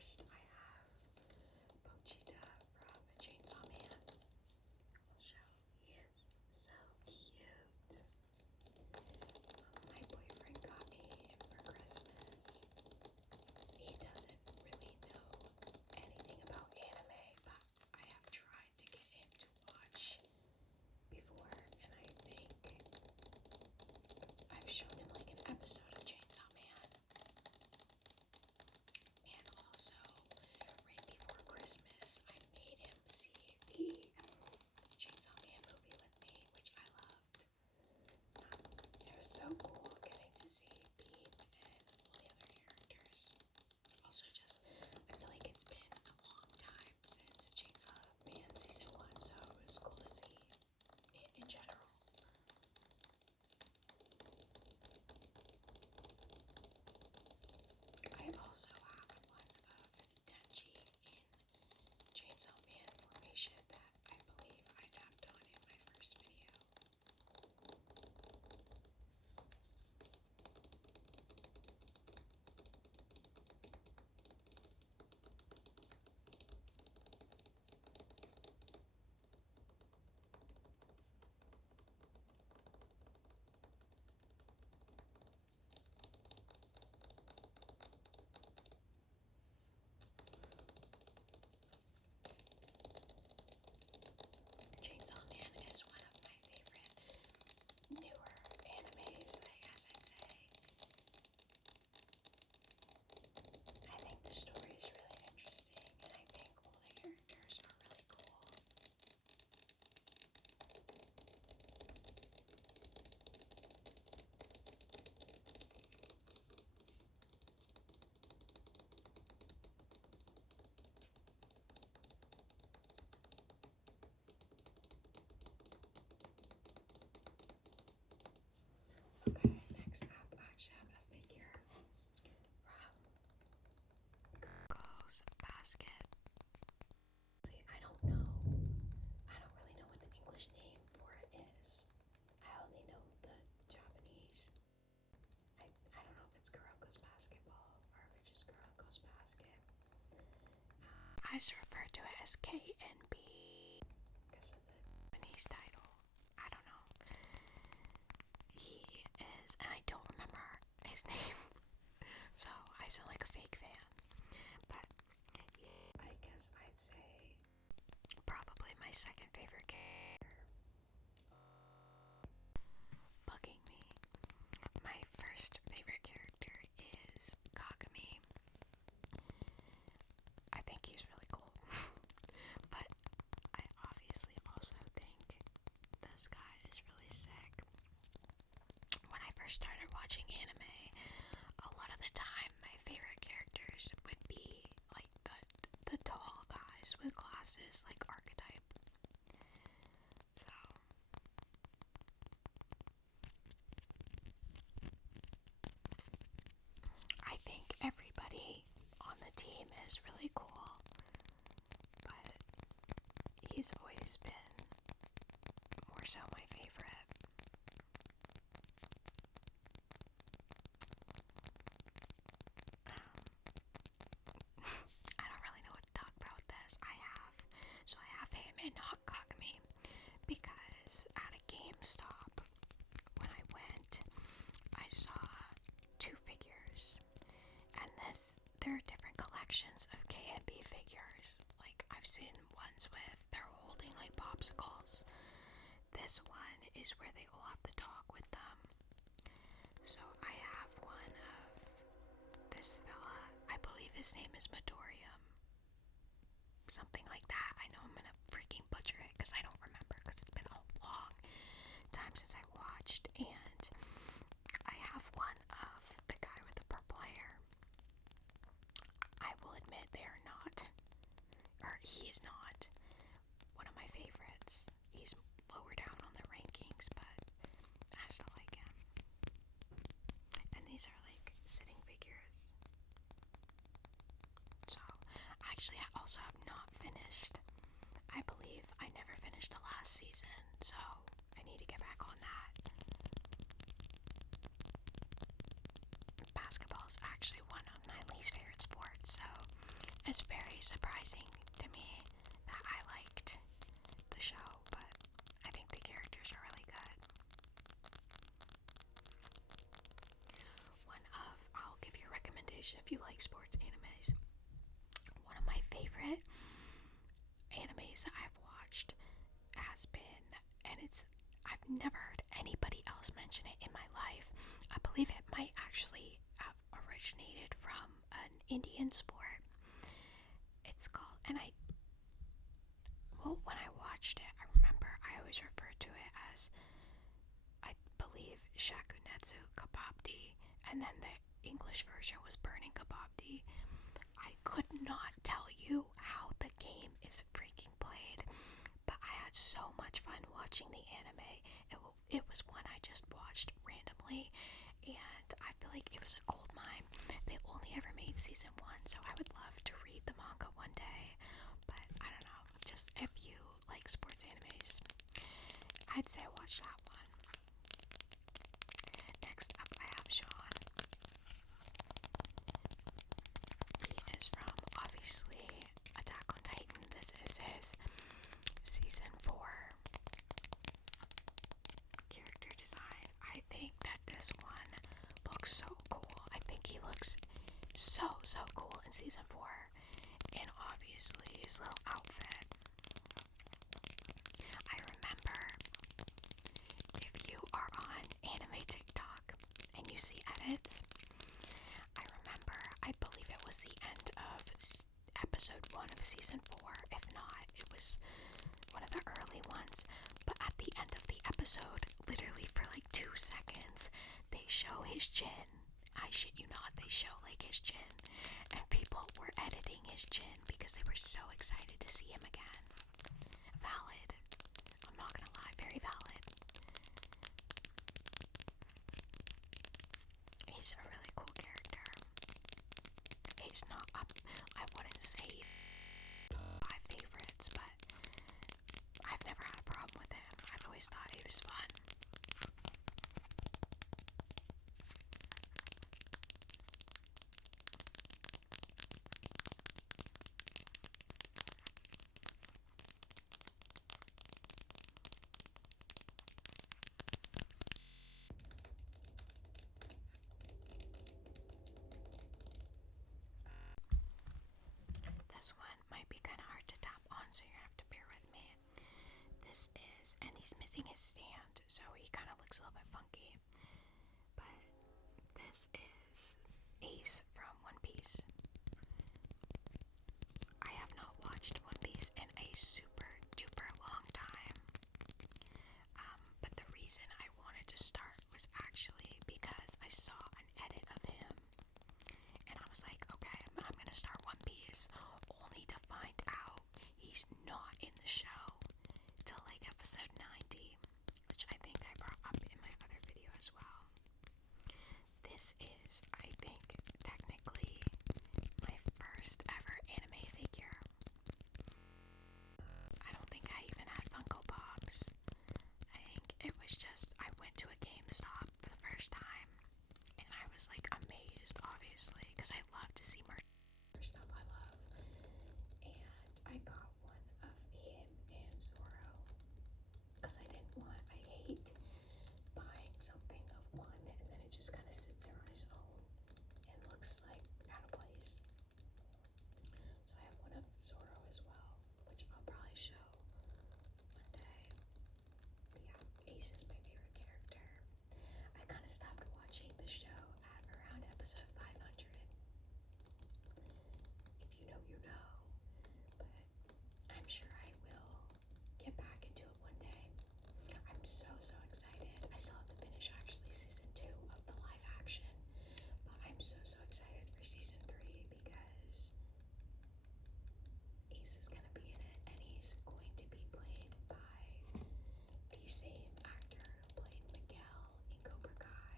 first I have Pochita from Chainsaw Man. I'll show. He is so cute. My boyfriend got me him for Christmas. He doesn't really know anything about anime, but I have tried to get him to watch before, and I think I've shown him like an episode of Chainsaw Man. And also, right before Christmas, I made him see the Chainsaw Man movie with me, which I loved. It was so cool getting to see Bean and all the other characters. Also, just, I feel like it's been a long time since Chainsaw Man Season 1, so it was cool to see it in general. I also have one of Denji in Chainsaw Man formation that I believe I tapped on in my first video. Chainsaw Man is one of my favorite newer animes, I guess I'd say. I think the story is really interesting, and I think all the characters are really cool. Okay, next up, I actually have a figure from Gurgo's Basket. I don't really know what the English name for it is. I only know the Japanese. I don't know if it's Kuroko's Basketball or if it's just Kuroko's Basket. I just refer to it as KNB because of the Japanese title. I don't know. He is, and I don't remember his name, so I sound like a fake fan. But yeah, I guess I'd say probably my second favorite character. Bugging me. My first favorite character is Kagami. I think he's really cool. But I obviously also think this guy is really sick. When I first started watching anime, a lot of the time my favorite characters would be like the tall guys with glasses, like archetype. So I think everybody on the team is really cool, but he's always been more so my favorite. I don't really know what to talk about with this. I have him in Hot Kagami because at a GameStop when I went, I saw two figures, and there are different collections of KNB figures. Like I've seen ones with they're holding like popsicles. This one is where they all have to talk with them. So I have one of this fella. I believe his name is Midorium. Something like that. I know I'm gonna freaking butcher it because I don't remember because it's been a long time since I watched. And I have one of the guy with the purple hair. I will admit they are not, or he is not, one of my favorites. He's lower down on the rankings, but I still like him. And these are like sitting figures. So, actually, I also have not finished. I believe I never finished the last season, so I need to get back on that. Basketball is actually one of my least favorite sports, so surprising to me that I liked the show, but I think the characters are really good. I'll give you a recommendation if you like sports animes. One of my favorite animes that I've watched has been, and I've never heard anybody else mention it in my life. I believe it might actually have originated from an Indian sport. It's called, when I watched it, I remember I always referred to it as, I believe, Shakunetsu Kababdi, and then the English version was Burning Kababdi. I could not tell you how the game is freaking played, but I had so much fun watching the anime. It was one I just watched randomly, and I feel like it was a gold mine. They only ever made season 1, so I would love to read the manga one day, but I don't know, just if you like sports animes, I'd say watch that one. Next up, I have Sean. He is from, obviously, Attack on Titan. This is his season 4 character design. I think that this one looks so cool. I think he looks so cool in season 4. And obviously his little outfit. I remember, if you are on anime TikTok and you see edits, I remember, I believe it was the end of episode 1 of season 4. If not, it was one of the early ones. But at the end of the episode, literally for like 2 seconds, they show his chin. I shit you not, they show like his chin. And people were editing his chin because they were so excited to see him again. Valid. I'm not gonna lie, very valid. He's a really cool character. He's not up, I wouldn't say he's my favorites, but I've never had a problem with him. I've always thought he was fun. This one might be kind of hard to tap on, so you're gonna have to bear with me. This is, and he's missing his stand, so he kind of looks a little bit funky. But this is Ace from One Piece. I have not watched One Piece in a super duper long time. But the reason I wanted to start was actually because I saw an edit of him, and I was like, okay, I'm gonna start One Piece, only to find out he's not in the show till like episode 90, which I think I brought up in my other video as well. This is, I think, technically my first ever anime figure. I don't think I even had Funko Pops. I think it was just, I went to a GameStop for the first time, and I was like amazed, obviously, because I love to see merch stuff I love. And I got one of him and Zoro, because I hate buying something of one and then it just kind of sits there on its own and looks like out of place. So I have one of Zoro as well, which I'll probably show one day. But yeah, Ace is my favorite character. I kind of stopped watching the show at around episode 500. If you know, you know. But I'm sure I will get back into it one day. I'm so excited. I still have to finish actually season 2 of the live action, but I'm so excited for season 3 because Ace is gonna be in it, and he's going to be played by the same actor who played Miguel in Cobra Kai,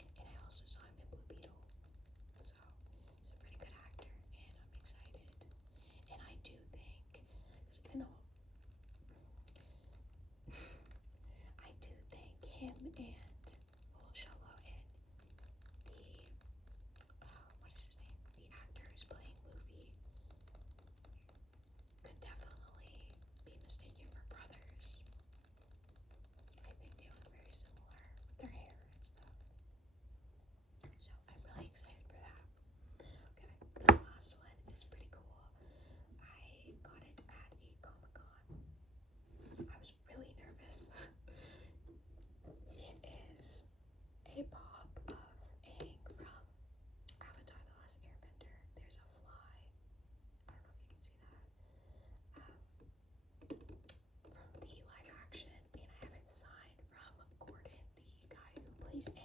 and I also saw him in Blue Beetle. So he's a pretty good actor, and I'm excited. And I do think, because even though I do think him and Sholo and the what is his name? The actor who's playing Luffy, please, A.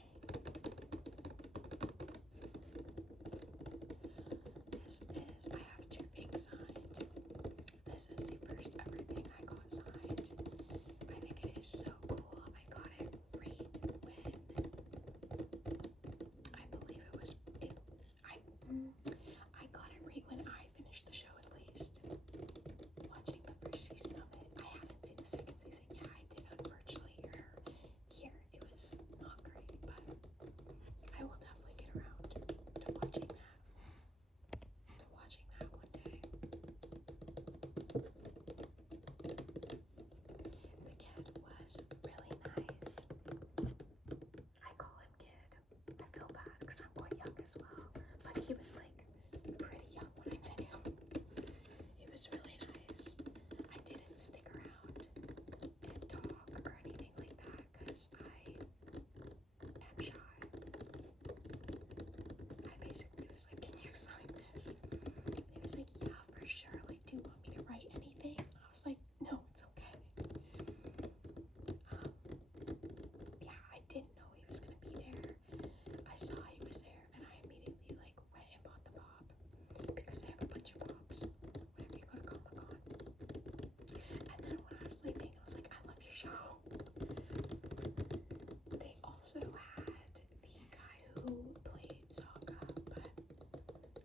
This is, I have two things signed. This is the first ever thing I got signed. I think it is so cool. I got it right when, I believe it was, I got it right when I finished the show at least. Watching the first season of it. I haven't seen the second season yet. I did on virtually here. It was not great, but I will definitely get around to watching that. One day. The kid was really nice. I call him kid. I feel bad because I'm quite young as well. But he was like pretty young when I met him. It was really nice. I didn't stick around and talk or anything like that because I am shy. I basically was like, can you sign this? And he was like, yeah, for sure. Like, do you want me to write anything? And I was like, no, it's okay. Yeah, I didn't know he was gonna be there. I saw he was there and I immediately like went and bought the pop because they have a bunch of pops whenever you go to Comic-Con. And then when I was leaving, I was like, I love your show. They also had the guy who played Sokka, but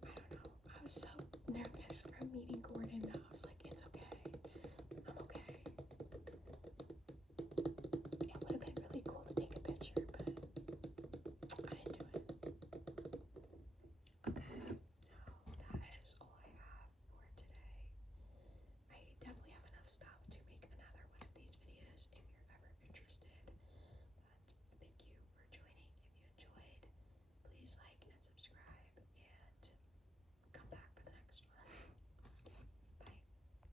I don't know. I was so nervous for meeting Gordon that I was like in